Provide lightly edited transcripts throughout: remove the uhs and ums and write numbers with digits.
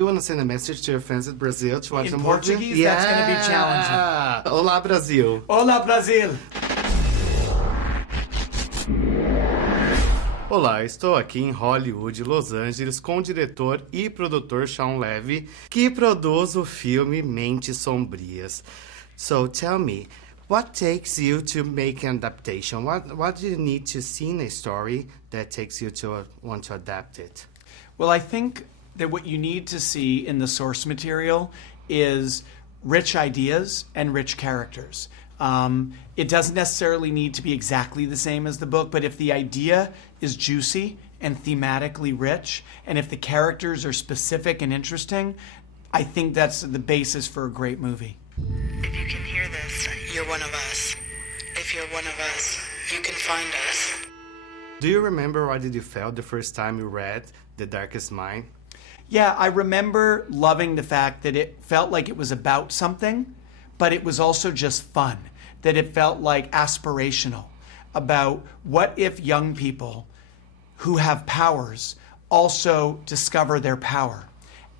You want to send a message to your fans in Brazil to watch the movie? Portuguese, that's going to be challenging. Olá, Brasil. Olá, Brasil. Olá, estou aqui em Hollywood, Los Angeles, com o diretor e produtor Shawn Levy, que produz o filme Mentes Sombrias. So tell me, what takes you to make an adaptation? What do you need to see in a story that takes you to want to adapt it? Well, I think that what you need to see in the source material is rich ideas and rich characters. It doesn't necessarily need to be exactly the same as the book, but if the idea is juicy and thematically rich, and if the characters are specific and interesting, I think that's the basis for a great movie. If you can hear this, you're one of us. If you're one of us, you can find us. Do you remember what did you felt the first time you read The Darkest Mind? Yeah, I remember loving the fact that it felt like it was about something, but it was also just fun, that it felt like aspirational, about what if young people who have powers also discover their power,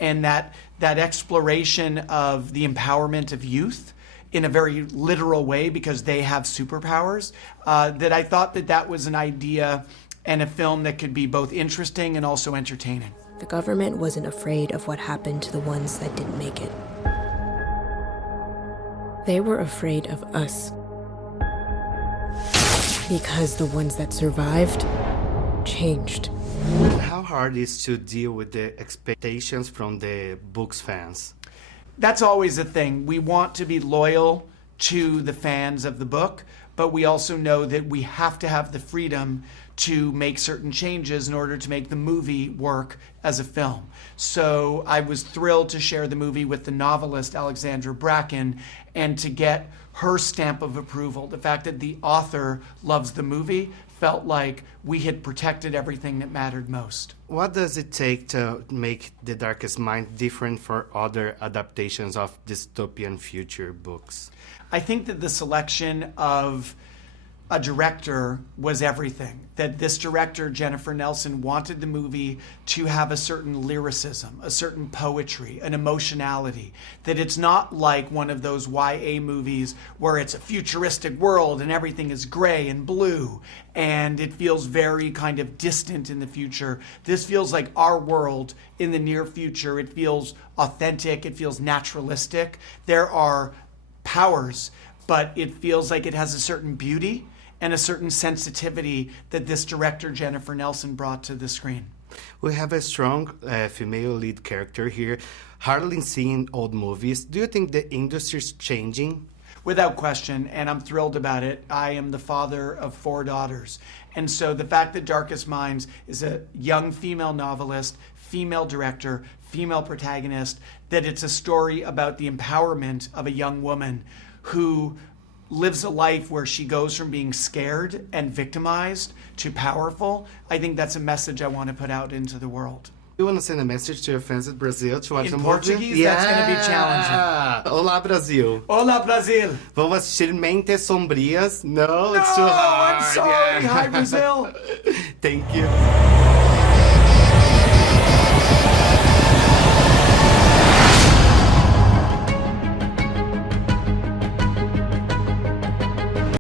and that exploration of the empowerment of youth in a very literal way because they have superpowers, that I thought that was an idea and a film that could be both interesting and also entertaining. The government wasn't afraid of what happened to the ones that didn't make it. They were afraid of us. Because the ones that survived changed. How hard is to deal with the expectations from the book's fans? That's always a thing. We want to be loyal to the fans of the book, but we also know that we have to have the freedom to make certain changes in order to make the movie work as a film. So I was thrilled to share the movie with the novelist Alexandra Bracken and to get her stamp of approval. The fact that the author loves the movie felt like we had protected everything that mattered most. What does it take to make The Darkest Mind different from other adaptations of dystopian future books? I think that the selection of a director was everything. That this director, Jennifer Nelson, wanted the movie to have a certain lyricism, a certain poetry, an emotionality. That it's not like one of those YA movies where it's a futuristic world and everything is gray and blue and it feels very kind of distant in the future. This feels like our world in the near future. It feels authentic. It feels naturalistic. There are powers, but it feels like it has a certain beauty and a certain sensitivity that this director, Jennifer Nelson, brought to the screen. We have a strong female lead character here, hardly seen in old movies. Do you think the industry is changing? Without question, and I'm thrilled about it. I am the father of 4 daughters. And so the fact that Darkest Minds is a young female novelist, female director, female protagonist, that it's a story about the empowerment of a young woman who lives a life where she goes from being scared and victimized to powerful, I think that's a message I want to put out into the world. You want to send a message to your fans in Brazil to watch the movie? Portuguese, that's going to be challenging. Olá, Brasil. Olá, Brasil. Vamos assistir Mentes Sombrias? No, it's too hard. I'm sorry. Hi, Brazil. Thank you.